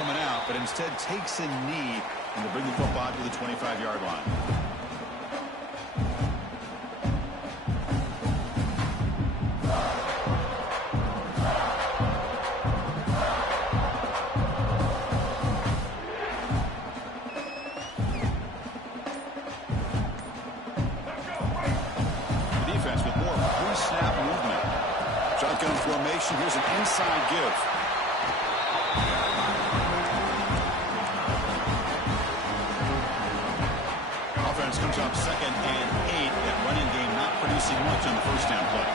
coming out, but instead takes a knee, and they bring the football to the 25-yard line. Formation. Here's an inside give. Offense comes up 2nd and 8. That running game not producing much on the first down play.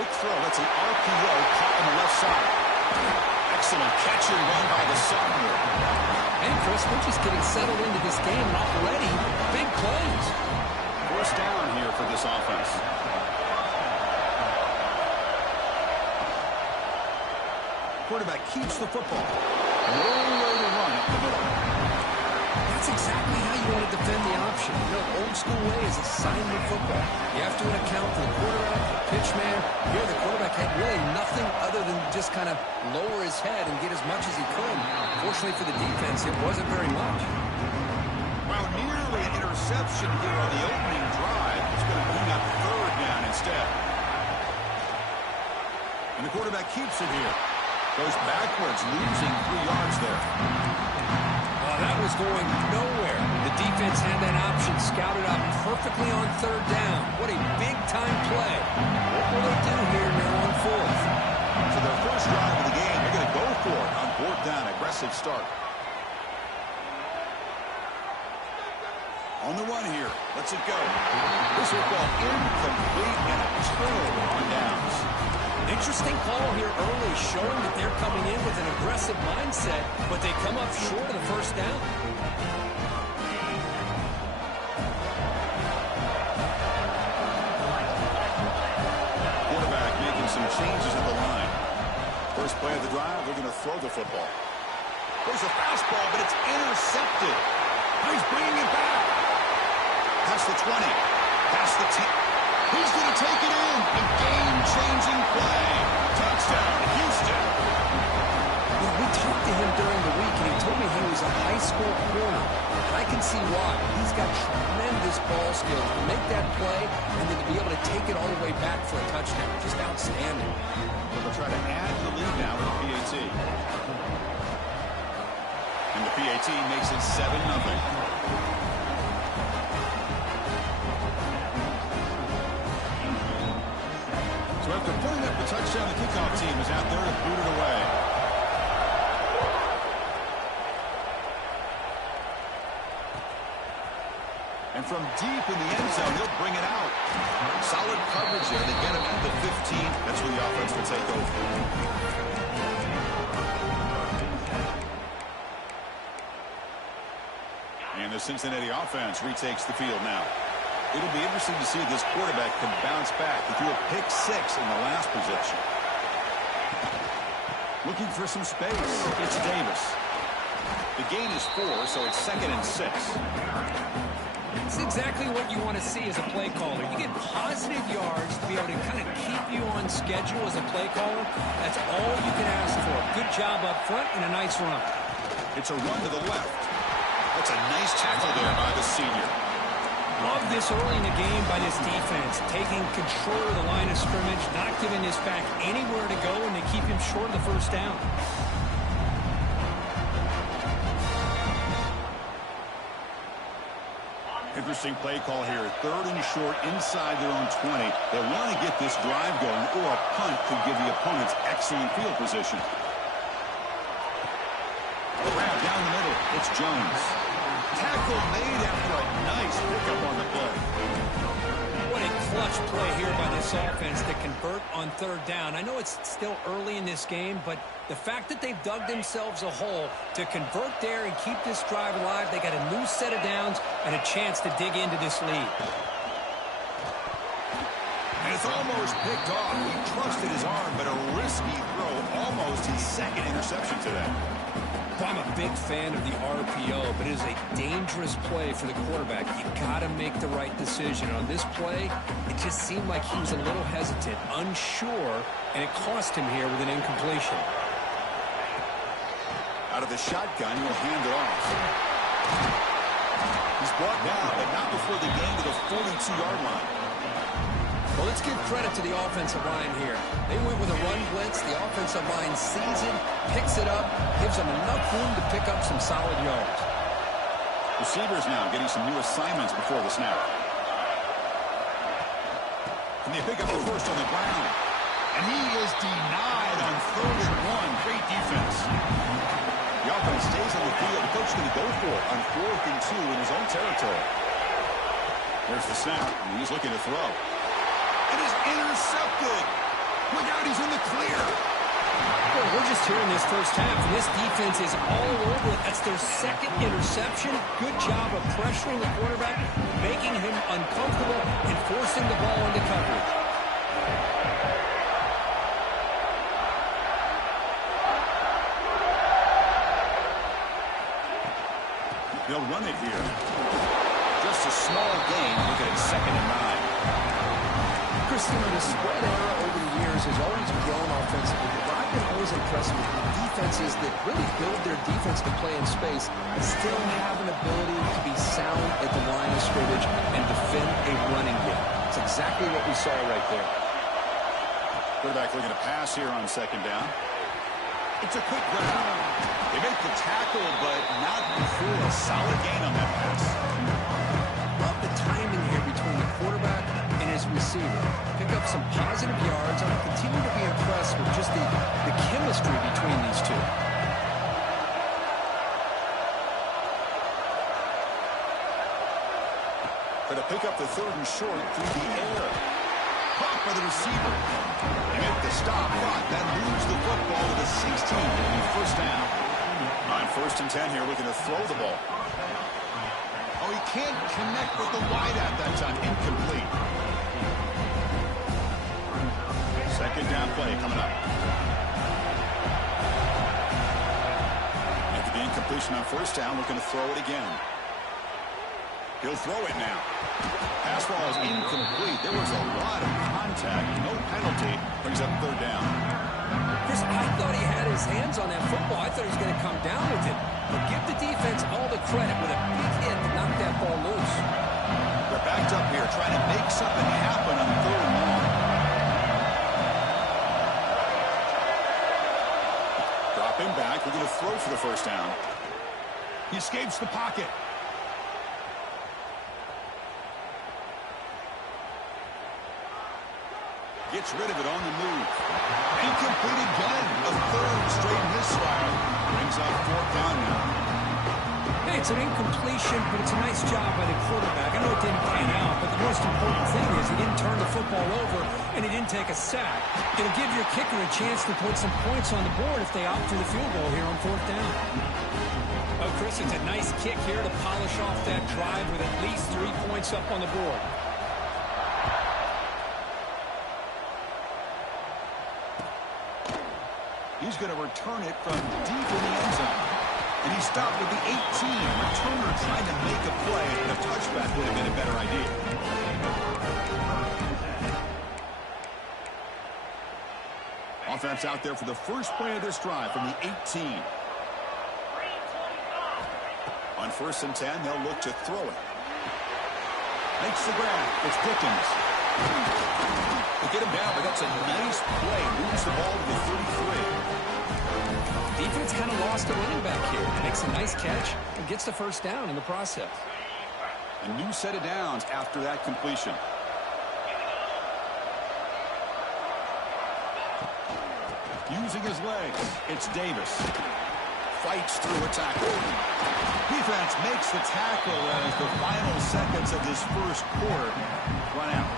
Quick throw. That's an RPO caught on the left side. Excellent catch and run by the sophomore. And Chris, we're just getting settled into this game and already big plays. First down here for this offense. Quarterback keeps the football. Nowhere to run up the middle. That's exactly how you want to defend the option. You know, old school way is assignment football. You have to account for the quarterback, the pitch man. Here, the quarterback had really nothing other than just kind of lower his head and get as much as he could. Fortunately for the defense, it wasn't very much. Well, nearly an interception here on the opening drive. It's going to bring up 3rd down instead. And the quarterback keeps it here. Goes backwards, losing 3 yards there. Oh, that was going nowhere. The defense had that option scouted out perfectly on 3rd down. What a big-time play. What will they do here now on 4th? So their first drive of the game, they're going to go for it on 4th down. Aggressive start. On the run here. Lets it go. This football incomplete and a turnover on downs. Interesting call here early, showing that they're coming in with an aggressive mindset, but they come up short of the first down. Quarterback making some changes at the line. First play of the drive, they're going to throw the football. There's a fastball, but it's intercepted. He's bringing it back. Past the 20. Past the 10. He's going to take it in. A game-changing play. Touchdown, Houston. Well, we talked to him during the week, and he told me he was a high school corner. I can see why. He's got tremendous ball skills to make that play and then to be able to take it all the way back for a touchdown. Just outstanding. They'll try to add the lead now with the PAT. And the PAT makes it 7-0. So after putting up the touchdown, the kickoff team is out there to boot it away. And from deep in the end zone, he'll bring it out. Solid coverage there. They get him at the 15. That's where the offense will take over. And the Cincinnati offense retakes the field now. It'll be interesting to see if this quarterback can bounce back. He threw a pick-6 in the last possession. Looking for some space. It's Davis. The gain is 4, so it's 2nd and 6. It's exactly what you want to see as a play caller. You get positive yards to be able to kind of keep you on schedule as a play caller. That's all you can ask for. Good job up front and a nice run. It's a run to the left. That's a nice tackle there by the senior. Love this early in the game by this defense, taking control of the line of scrimmage, not giving this back anywhere to go, and they keep him short of the first down. Interesting play call here. 3rd and short inside their own 20. They want to get this drive going, or a punt could give the opponents excellent field position. Grab down the middle. It's Jones. Tackle made after a nice pickup on the play. What a clutch play here by this offense to convert on 3rd down. I know it's still early in this game, but the fact that they've dug themselves a hole to convert there and keep this drive alive, they got a new set of downs and a chance to dig into this lead. And it's almost picked off. He trusted his arm, but a risky throw. Almost his 2nd interception today. Well, I'm a big fan of the RPO, but it is a dangerous play for the quarterback. You got to make the right decision. On this play, it just seemed like he was a little hesitant, unsure, and it cost him here with an incompletion. Out of the shotgun, he'll hand it off. He's brought down, but not before the gain to the 42-yard line. Well, let's give credit to the offensive line here. They went with a run blitz. The offensive line sees it, picks it up, gives them enough room to pick up some solid yards. Receivers now getting some new assignments before the snap. And they pick up the first on the ground. And he is denied on 3rd and 1. Great defense. The offense stays on the field. The coach is going to go for it on 4th and 2 in his own territory. There's the snap, and he's looking to throw. It is intercepted. Look out, he's in the clear. Well, we're just here in this first half, and this defense is all over it. That's their second interception. Good job of pressuring the quarterback, making him uncomfortable, and forcing the ball into coverage. They'll run it here. Just a small gain. Look at it, 2nd and 9. Chris, the spread era over the years has always grown offensively, but I've been always impressed with the defenses that really build their defense to play in space and still have an ability to be sound at the line of scrimmage and defend a running game. It's exactly what we saw right there. Quarterback looking to pass here on 2nd down. It's a quick grab. They make the tackle, but not before a solid gain on that pass. Love the timing here between the quarterback and his receiver. Pick up some positive yards. I continue to be impressed with just the chemistry between these two. Going to pick up the 3rd and short through the air. Caught by the receiver. They make the stop, but that moves the football to the 16 and 1st down. On 1st and 10 here, looking to throw the ball. Oh, he can't connect with the wideout that time. Incomplete. 2nd down play coming up. After the incompletion on 1st down, looking to throw it again. He'll throw it now. Pass ball is incomplete. There was a lot of contact. No penalty. Brings up 3rd down. Chris, I thought he had his hands on that football. I thought he was going to come down with it. But give the defense all the credit with a big hit to knock that ball loose. They're backed up here trying to make something happen on 3rd and 1. Dropping back. We're going to throw for the 1st down. He escapes the pocket. Gets rid of it on the move. Incomplete again. A 3rd straight misfire. Brings up 4th down now. Hey, it's an incompletion, but it's a nice job by the quarterback. I know it didn't pan out, but the most important thing is he didn't turn the football over and he didn't take a sack. It'll give your kicker a chance to put some points on the board if they opt for the field goal here on 4th down. Oh, Chris, it's a nice kick here to polish off that drive with at least 3 points up on the board. He's going to return it from deep in the end zone. And he stopped with the 18. Returner trying to make a play, and a touchback would have been a better idea. Offense out there for the first play of this drive from the 18. On 1st and 10, they'll look to throw it. Makes the grab. It's Dickens. They get him down, but that's a nice play. Moves the ball to the 33. Defense kind of lost a running back here. Makes a nice catch and gets the 1st down in the process. A new set of downs after that completion. Using his legs, it's Davis. Fights through a tackle. Defense makes the tackle as the final seconds of this first quarter run out.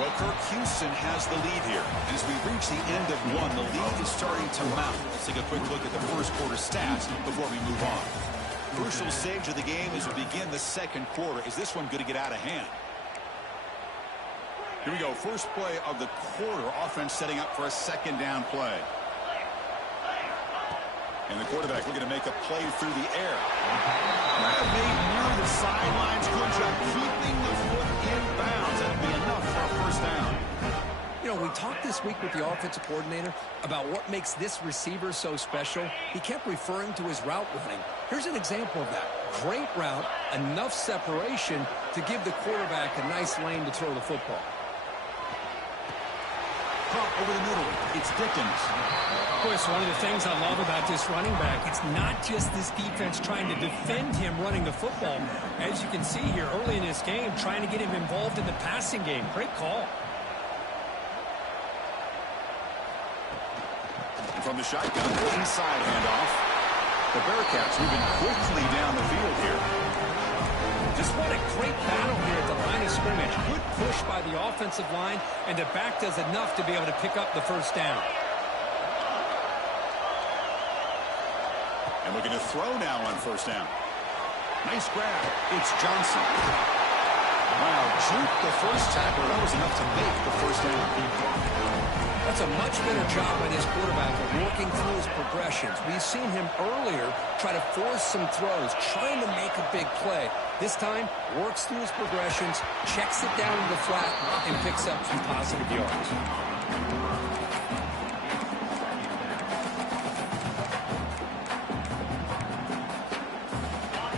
Well, Kirk Houston has the lead here. And as we reach the end of 1, the lead is starting to mount. Let's take a quick look at the first quarter stats before we move on. Crucial stage of the game as we begin the 2nd quarter. Is this one going to get out of hand? Here we go. First play of the quarter. Offense setting up for a 2nd down play. And the quarterback looking to make a play through the air. Grab made near the sidelines. Good job keeping the foot in bounds. That'll be enough for a first down. You know, we talked this week with the offensive coordinator about what makes this receiver so special. He kept referring to his route running. Here's an example of that. Great route, enough separation to give the quarterback a nice lane to throw the football. Over the middle, it's Dickens. Of course, one of the things I love about this running back, it's not just this defense trying to defend him running the football. As you can see here early in this game, trying to get him involved in the passing game. Great call. And from the shotgun, inside handoff. The Bearcats moving quickly down the field here. Just what a great battle here at the line of scrimmage. Good push by the offensive line, and the back does enough to be able to pick up the first down. And looking to throw now on first down. Nice grab. It's Johnson. Wow, juke the first tackle. That was enough to make the first down. That's a much better job by this quarterback of working through his progressions. We've seen him earlier try to force some throws, trying to make a big play. This time, works through his progressions, checks it down to the flat, and picks up some positive yards.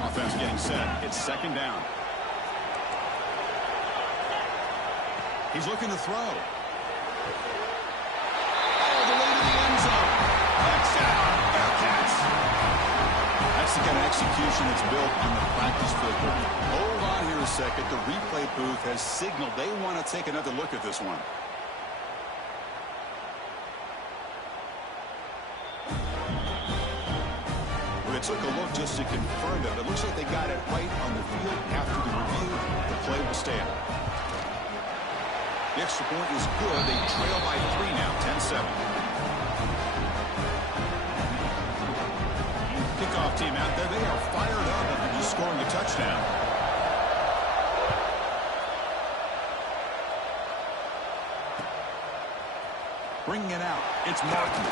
Offense getting set. It's second down. He's looking to throw. All the way to the end zone. Touchdown, Bearcats. That's the kind of execution that's built on the practice field. Hold on here a second. The replay booth has signaled they want to take another look at this one. Well, they took a look just to confirm it. It looks like they got it right on the field. After the review, the play will stand. The extra point is good. They trail by 3 now, 10-7. Kickoff team out there. They are fired up and he's scoring a touchdown. Bringing it out. It's Martin.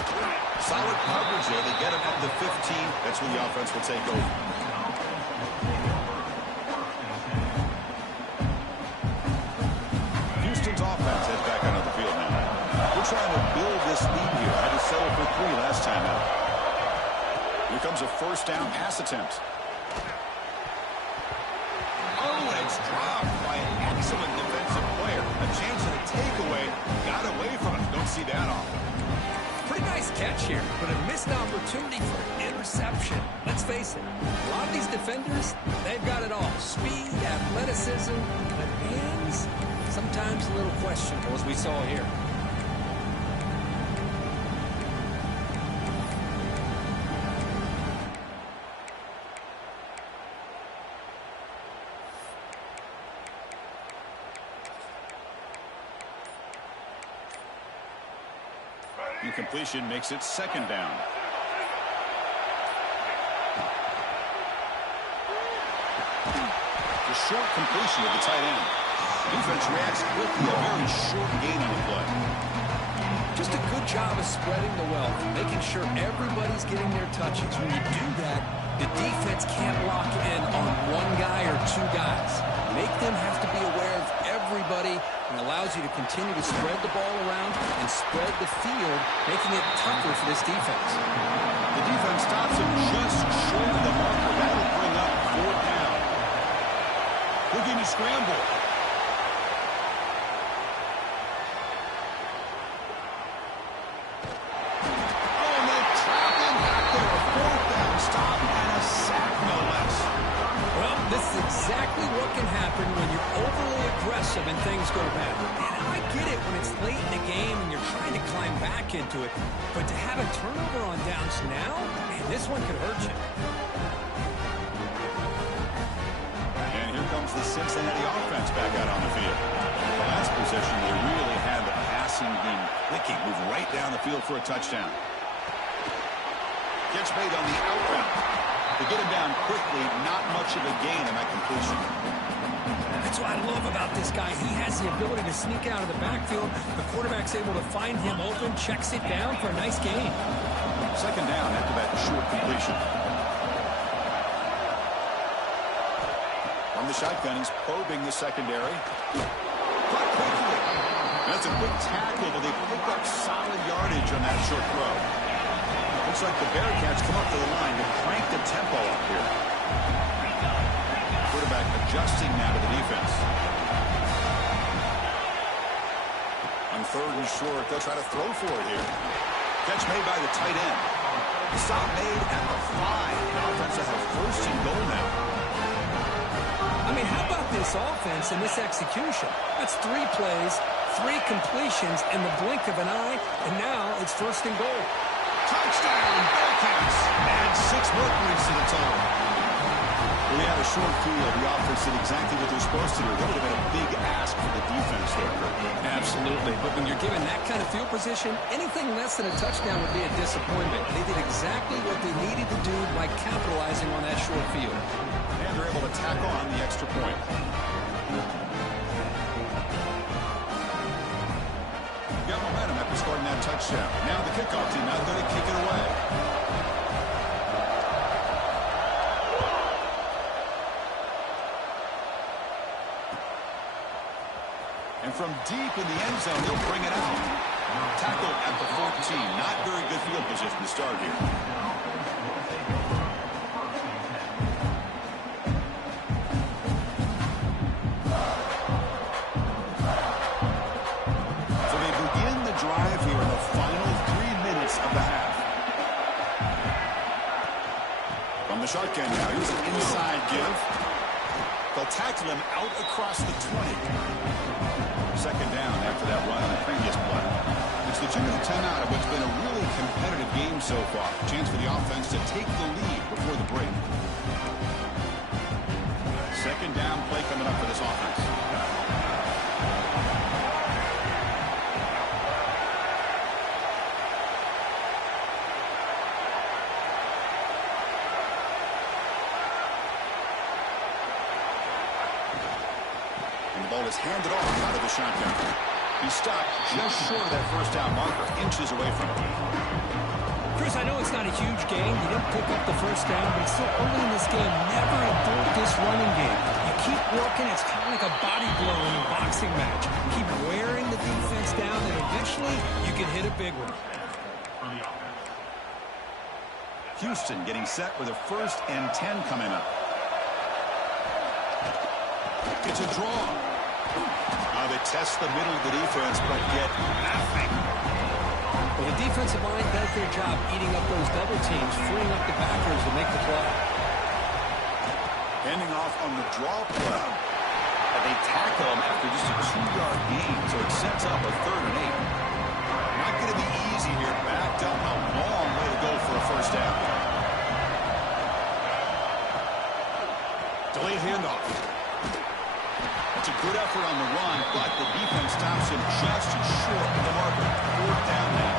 Solid coverage there. They get him up to 15. That's when the offense will take over. Houston's offense heads back onto the field now. We're trying to build this lead here. Had to settle for 3 last time out. Here comes a first down pass attempt. Oh, and it's dropped by an excellent defensive player. A chance at a takeaway. Got away from it. Don't see that often. Pretty nice catch here, but a missed opportunity for an interception. Let's face it, a lot of these defenders, they've got it all. Speed, athleticism, but hands, sometimes a little questionable, as we saw here. Incompletion makes it second down. The short completion of the tight end. Defense reacts quickly. A very short gain on the play. Just a good job of spreading the wealth, making sure everybody's getting their touches. When you do that, the defense can't lock in on one guy or 2 guys. Make them have to be aware of everybody, and allows you to continue to spread the ball around and spread the field, making it tougher for this defense. The defense stops him just short of the marker. That'll bring up 4th down. Looking to scramble. Oh, and they trap him back there. A 4th down stop and a sack, no less. Well, this is exactly what can happen when you're overly aggressive and things go bad. And I get it when it's late in the game and you're trying to climb back into it. But to have a turnover on downs now, man, this one could hurt you. And here comes the Cincinnati offense back out on the field. The last possession, they really had the passing game clicking. Move right down the field for a touchdown. Catch made on the outbound. To get him down quickly, not much of a gain in that completion. That's what I love about this guy. He has the ability to sneak out of the backfield. The quarterback's able to find him open, checks it down for a nice gain. Second down after that short completion. From the shotgun, he's probing the secondary. Caught quickly. That's a quick tackle, but they pick up solid yardage on that short throw. Looks like the Bearcats come up to the line to crank the tempo up here. Quarterback adjusting now to the defense. On third and short, they'll try to throw for it here. Catch made by the tight end. Stop made at the 5. The offense will have first and goal now. I mean, how about this offense and this execution? That's 3 plays, 3 completions in the blink of an eye, and now it's first and goal. Touchdown, Bearcats. Add 6 more points to the total. When they had a short field, the offense did exactly what they're supposed to do. That would have been a big ask for the defense there. Absolutely, but when you're given that kind of field position, anything less than a touchdown would be a disappointment. They did exactly what they needed to do by capitalizing on that short field. And they're able to tack on the extra point. Got momentum after scoring that touchdown. Now the kickoff team out there to kick it away. And from deep in the end zone, they'll bring it out. Tackle at the 14. Not very good field position to start here. So they begin the drive here in the final 3 minutes of the half. From the shotgun now, here's an inside give. They'll tackle him out across the 20. Second down after that run on the previous play. It's the 2-minute timeout of what's been a really competitive game so far. Chance for the offense to take the lead before the break. Second down play coming up for this offense. Ball is handed off out of the shotgun. He stopped just short of that first down marker, inches away from it. Chris, I know it's not a huge gain. You didn't pick up the first down, but it's still early in this game. Never abort this running game. You keep working. It's kind of like a body blow in a boxing match. Keep wearing the defense down, and eventually you can hit a big one. Houston getting set with a 1st and 10 coming up. It's a draw. They test the middle of the defense, but get nothing. Well, the defensive line does their job eating up those double teams, freeing up the backers to make the play. Ending off on the draw play. And they tackle him after just a 2-yard gain, so it sets up a 3rd and 8. Not going to be easy here. Backed up a long way to go for a first down. Delayed handoff. It's a good effort on the run, but the defense stops him just short of the marker. 4th down now.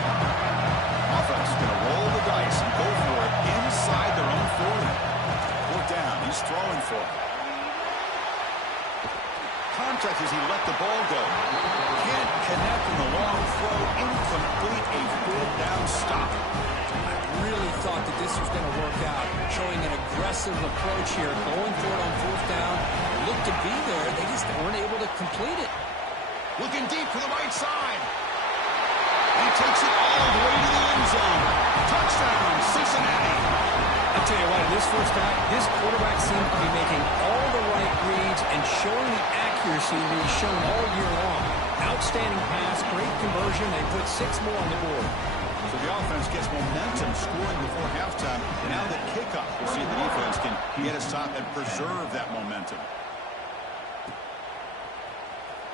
Offense is going to roll the dice and go for it inside their own 40. 4th down. He's throwing for it. Contact as he let the ball go. Can't connect in the long throw. Incomplete. A 4th down stop. I really thought that this was going to work out, showing an aggressive approach here, going for it on 4th down. Looked to be there. They just weren't able to complete it. Looking deep for the right side. He takes it all the way to the end zone. Touchdown, Cincinnati. I tell you what, in this first half, this quarterback seemed to be making all the right reads and showing the accuracy that he's shown all year long. Outstanding pass, great conversion. They put 6 more on the board. So the offense gets momentum scoring before halftime. Now the kickoff. We'll see if the defense can get a stop and preserve that momentum.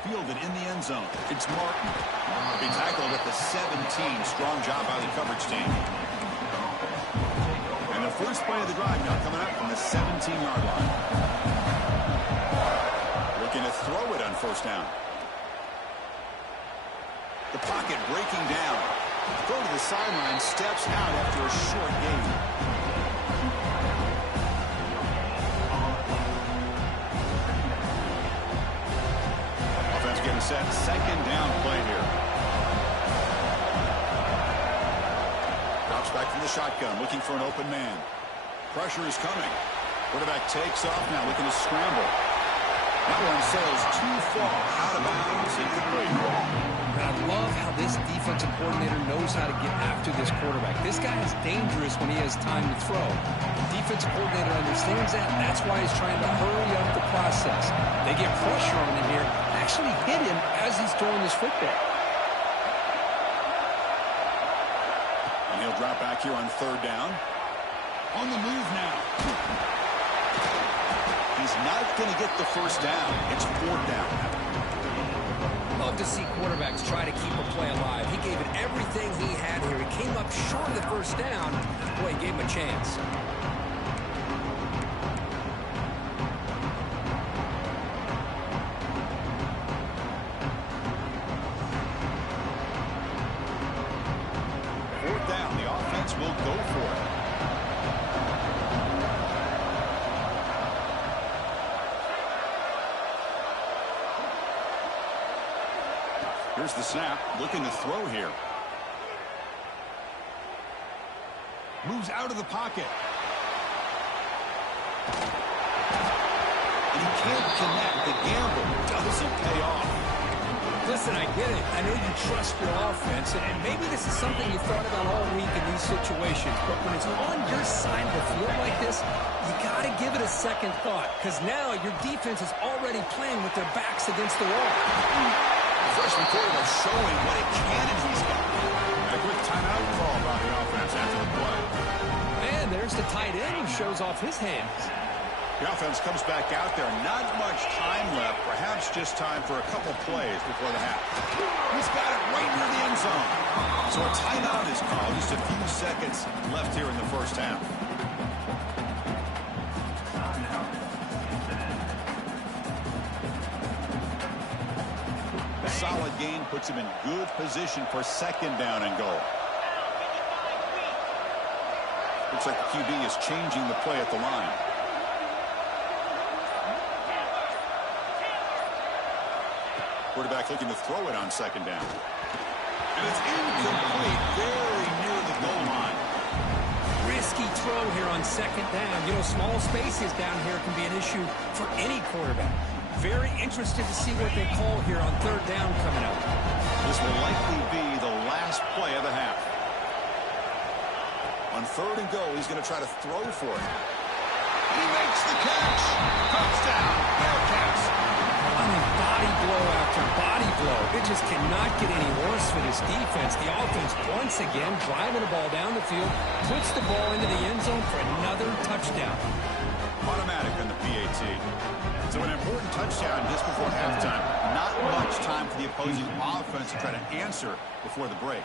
Fielded in the end zone. It's Martin. Be tackled at the 17. Strong job by the coverage team. And the first play of the drive now coming up from the 17-yard line. Looking to throw it on 1st down. The pocket breaking down. Throw to the sideline, steps out after a short gain. set. Second down play here. Drops back from the shotgun, looking for an open man. Pressure is coming. Quarterback takes off now, looking to scramble. That one sails too far, out of bounds, incomplete. And I love how this defensive coordinator knows how to get after this quarterback. This guy is dangerous when he has time to throw. The defensive coordinator understands that, and that's why he's trying to hurry up the process. They get pressure on him here, actually hit him as he's throwing this football. And he'll drop back here on third down. On the move now. He's not going to get the first down. It's fourth down. Love to see quarterbacks try to keep a play alive. He gave it everything he had here. He came up short of the first down. Boy, he gave him a chance. Fourth down. The offense will go for it. Here's the snap, looking to throw here. Moves out of the pocket. And he can't connect. The gamble doesn't pay off. Listen, I get it. I know you trust your offense, and maybe this is something you thought about all week in these situations, but when it's on your side of the field like this, you got to give it a second thought, because now your defense is already playing with their backs against the wall. Freshman quarterback showing what a cannon he's got. And a quick timeout call by the offense after the play. And there's the tight end who shows off his hands. The offense comes back out there. Not much time left. Perhaps just time for a couple plays before the half. He's got it right near the end zone. So a timeout is called. Just a few seconds left here in the first half. A solid gain puts him in good position for second down and goal. Looks like the QB is changing the play at the line. Quarterback looking to throw it on second down. And it's incomplete, very near the goal line. Risky throw here on second down. You know, small spaces down here can be an issue for any quarterback. Very interested to see what they call here on third down coming up. This will likely be the last play of the half. On third and goal, he's going to try to throw for it. He makes the catch. Touchdown, Bearcats. I mean, body blow after body blow. It just cannot get any worse for this defense. The offense, once again, driving the ball down the field, puts the ball into the end zone for another touchdown. Automatic on the PAT. So an important touchdown just before halftime. Not much time for the opposing offense to try to answer before the break.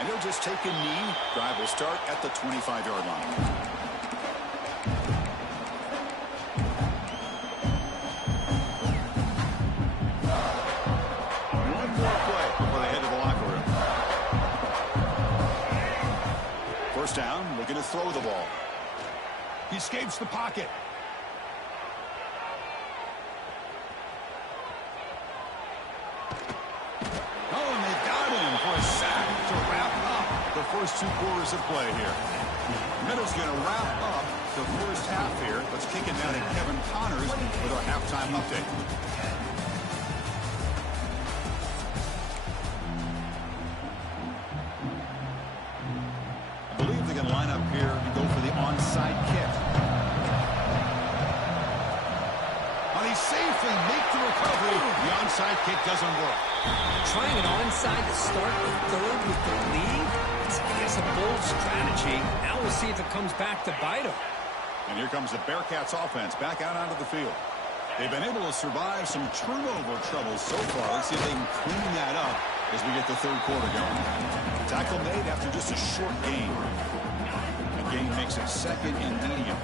And he'll just take a knee. Drive will start at the 25-yard line. Down, looking to throw the ball. He escapes the pocket. Oh, and they've got him for a sack to wrap up the first two quarters of play here. Meadow's going to wrap up the first half here. Let's kick it down to Kevin Connors with our halftime update. Line up here and go for the onside kick. But he safely makes the recovery. The onside kick doesn't work. Trying an onside to start the third with the lead? It's, I guess, a bold strategy. Now we'll see if it comes back to bite him. And here comes the Bearcats offense back out onto the field. They've been able to survive some turnover troubles so far. Let's see if they can clean that up as we get the third quarter going. Tackle made after just a short gain. Gain makes it second and medium.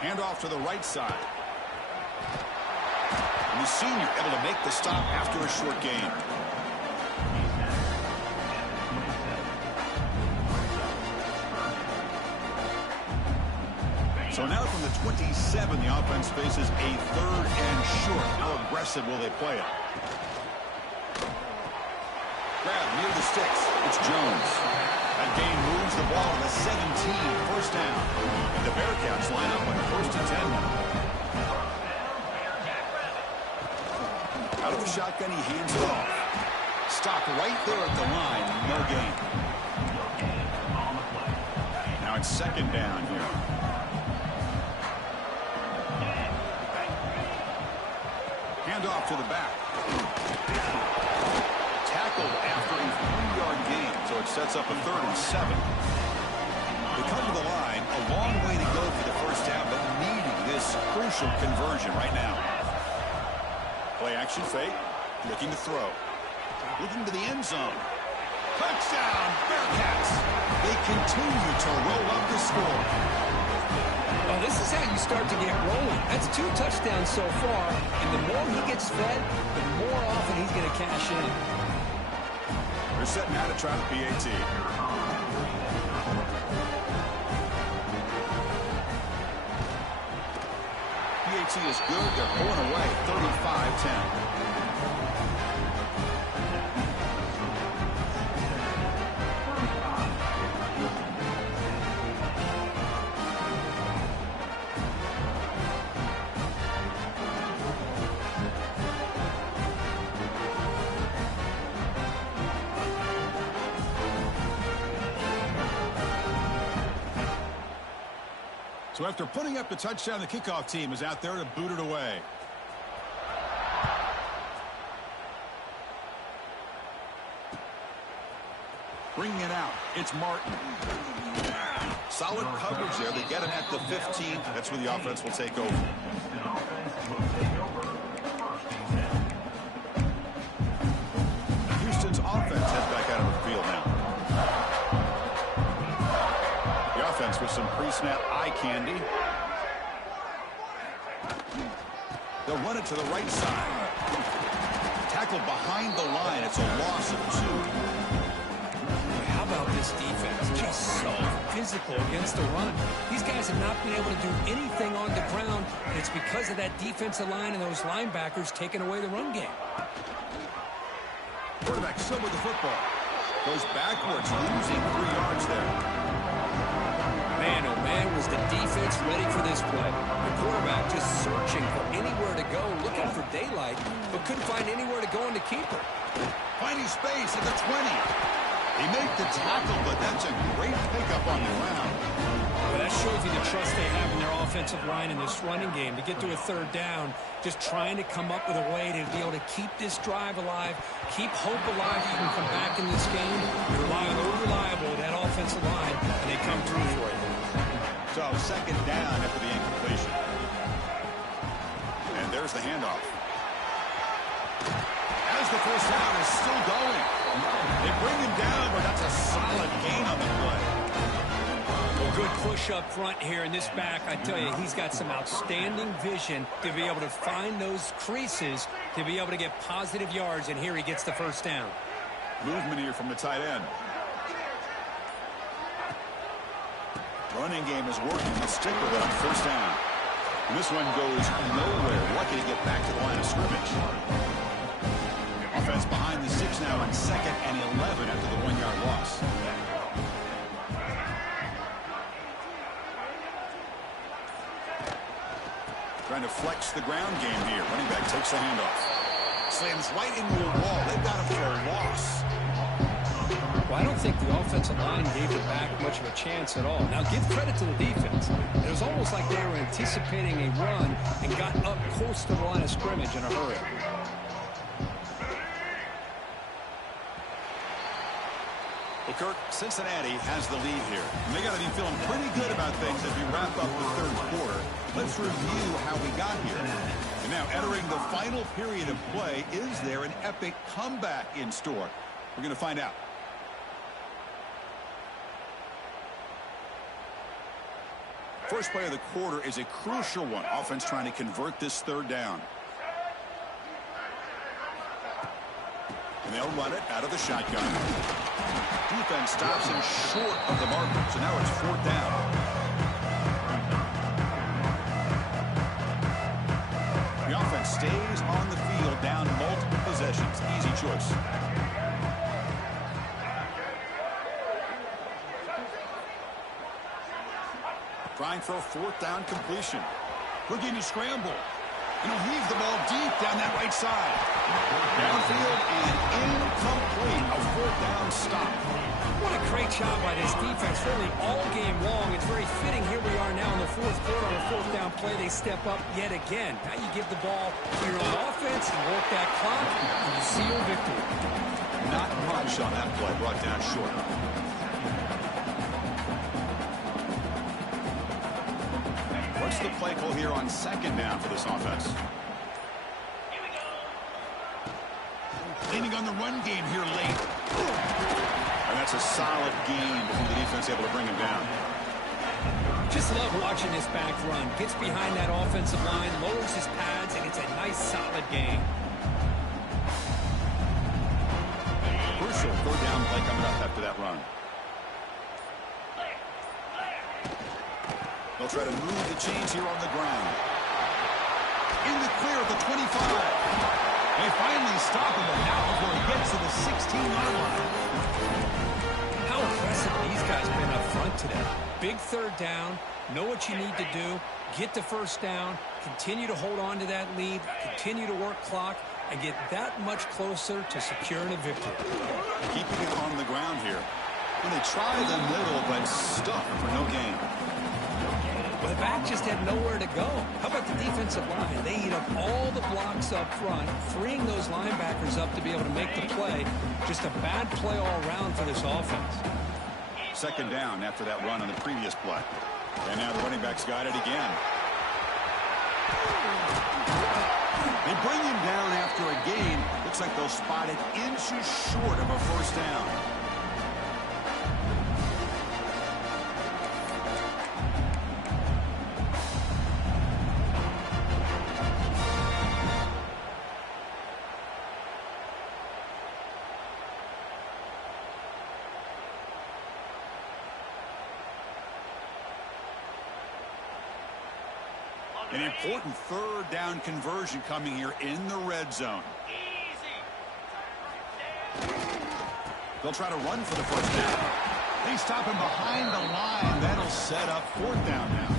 Hand off to the right side. And the senior able to make the stop after a short gain. So now from the 27, the offense faces a 3rd and short. How aggressive will they play it? Grab near the sticks. It's Jones. That gain moves the ball to the 17. First down. And the Bearcats line up on 1st and 10 now. Out of the shotgun, he hands it off. Stopped right there at the line. No gain. Now it's 2nd down here. Hand off to the back. Tackled after a 3-yard gain, so it sets up a 3rd and 7. They come to the line, a long way to go for the first down, but needing this crucial conversion right now. Play action fake, looking to throw. Looking to the end zone. Touchdown, Bearcats. They continue to roll up the score. Well, this is how you start to get rolling. That's 2 touchdowns so far, and the more he gets fed, the more often he's going to cash in. They're setting out to try the PAT. PAT is good. They're pulling away 35-10. So after putting up the touchdown, the kickoff team is out there to boot it away. Bringing it out, it's Martin. Solid coverage there. They get him at the 15. That's where the offense will take over. Houston's offense heads back out of the field now. With some pre-snap eye candy. They'll run it to the right side. Tackled behind the line. It's a loss of 2. How about this defense? Just so physical against the run. These guys have not been able to do anything on the ground, and it's because of that defensive line and those linebackers taking away the run game. Quarterback still with the football. Goes backwards, losing 3 yards there. Man, oh man, was the defense ready for this play. The quarterback just searching for anywhere to go, looking for daylight, but couldn't find anywhere to go in the keeper. Finding space at the 20. He made the tackle, but that's a great pickup on the ground. Well, that shows you the trust they have in their offensive line in this running game. To get to a 3rd down, just trying to come up with a way to be able to keep this drive alive, keep hope alive that you can come back in this game. You're reliable with that offensive line, and they come through for you. So 2nd down after the incompletion. And there's the handoff. As the first down is still going. They bring him down, but that's a solid gain on the play. Well, good push up front here in this back. I tell you, he's got some outstanding vision to be able to find those creases, to be able to get positive yards, and here he gets the first down. Movement here from the tight end. Running game is working. Let's stick with it on 1st down. And this one goes nowhere. Lucky to get back to the line of scrimmage. Offense behind the 6 now on 2nd and 11 after the 1-yard loss. Trying to flex the ground game here. Running back takes the handoff. Slams right into a wall. They've got him for a loss. Well, I don't think the offensive line gave the back much of a chance at all. Now, give credit to the defense. It was almost like they were anticipating a run and got up close to the line of scrimmage in a hurry. Well, Kirk, Cincinnati has the lead here. And they got to be feeling pretty good about things as we wrap up the 3rd quarter. Let's review how we got here. And now, entering the final period of play, is there an epic comeback in store? We're going to find out. First play of the quarter is a crucial one. Offense trying to convert this 3rd down. And they'll run it out of the shotgun. Defense stops him short of the marker. So now it's 4th down. stays on the field down multiple possessions. Easy choice. Trying for a fourth down completion. Looking to scramble. And he'll heave the ball deep down that right side. Downfield and incomplete. A fourth down stop. What a great job by this defense, really all game long. It's very fitting. Here we are now in the fourth quarter on a fourth down play. They step up yet again. Now you give the ball to your own offense, you work that clock, and you seal victory. Not much on that play. Brought down short. What's the play call here on second down for this offense? Leaning on the run game here late. And that's a solid gain before the defense able to bring him down. Just love watching this back run. Gets behind that offensive line, lowers his pads, and it's a nice, solid gain. Crucial third down play coming up after that run. They'll try to move the chains here on the ground. In the clear at the 25. They finally stop him now before he gets to the 16-yard line. How impressive these guys been up front today. Big third down, know what you need to do, get the first down, continue to hold on to that lead, continue to work clock, and get that much closer to securing a victory. Keeping it on the ground here. When they try the middle, but stuck for no gain. Well, the back just had nowhere to go. How about the defensive line? They eat up all the blocks up front, freeing those linebackers up to be able to make the play. Just a bad play all around for this offense. Second down after that run on the previous play. And now the running back's got it again. They bring him down after a gain. Looks like they'll spot it inches short of a first down. An important third down conversion coming here in the red zone. They'll try to run for the first down. They stop him behind the line. That'll set up fourth down now.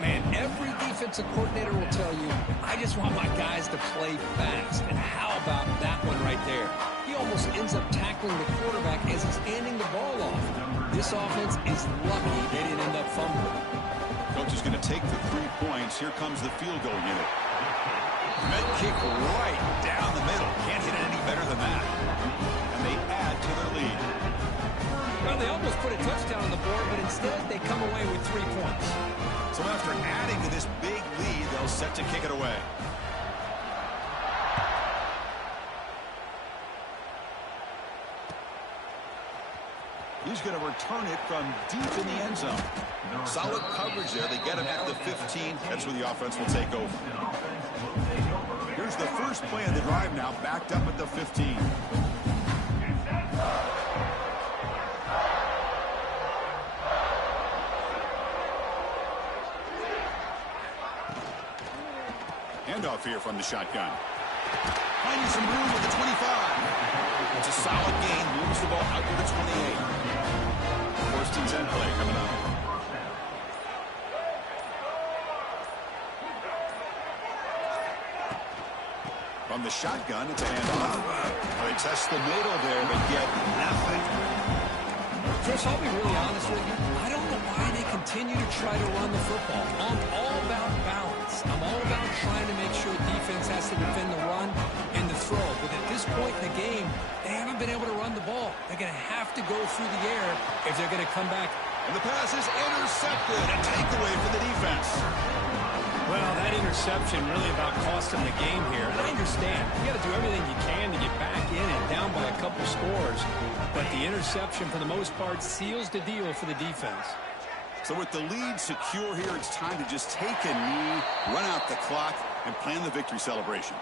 Man, every defensive coordinator will tell you, I just want my guys to play fast. And how about that one right there? He almost ends up tackling the quarterback as he's handing the ball off. This offense is lucky they didn't end up fumbling. Coach is going to take the 3 points. Here comes the field goal unit. Med kick right down the middle. Can't hit it any better than that. And they add to their lead. Well, they almost put a touchdown on the board, but instead they come away with 3 points. So after adding to this big lead, they'll set to kick it away. He's going to return it from deep in the end zone. Solid coverage there. They get him at the 15. That's where the offense will take over. Here's the first play of the drive now, backed up at the 15. Handoff here from the shotgun. Finding some room at the 25. It's a solid gain. Moves the ball out to the 28. First and 10 play coming up. From the shotgun, it's a handoff. They test the middle there, but get nothing. Chris, I'll be really honest with you. I don't know why they continue to try to run the football. I'm all about balance. I'm all about trying to make sure defense has to defend the run and the throw. But at this point in the game, they haven't been able to run the ball. They're going to have to go through the air if they're going to come back. And the pass is intercepted. A takeaway for the defense. Well, that interception really about cost them the game here. And I understand. You got to do everything you can to get back in and down by a couple scores. But the interception, for the most part, seals the deal for the defense. So with the lead secure here, it's time to just take a knee, run out the clock, and plan the victory celebration.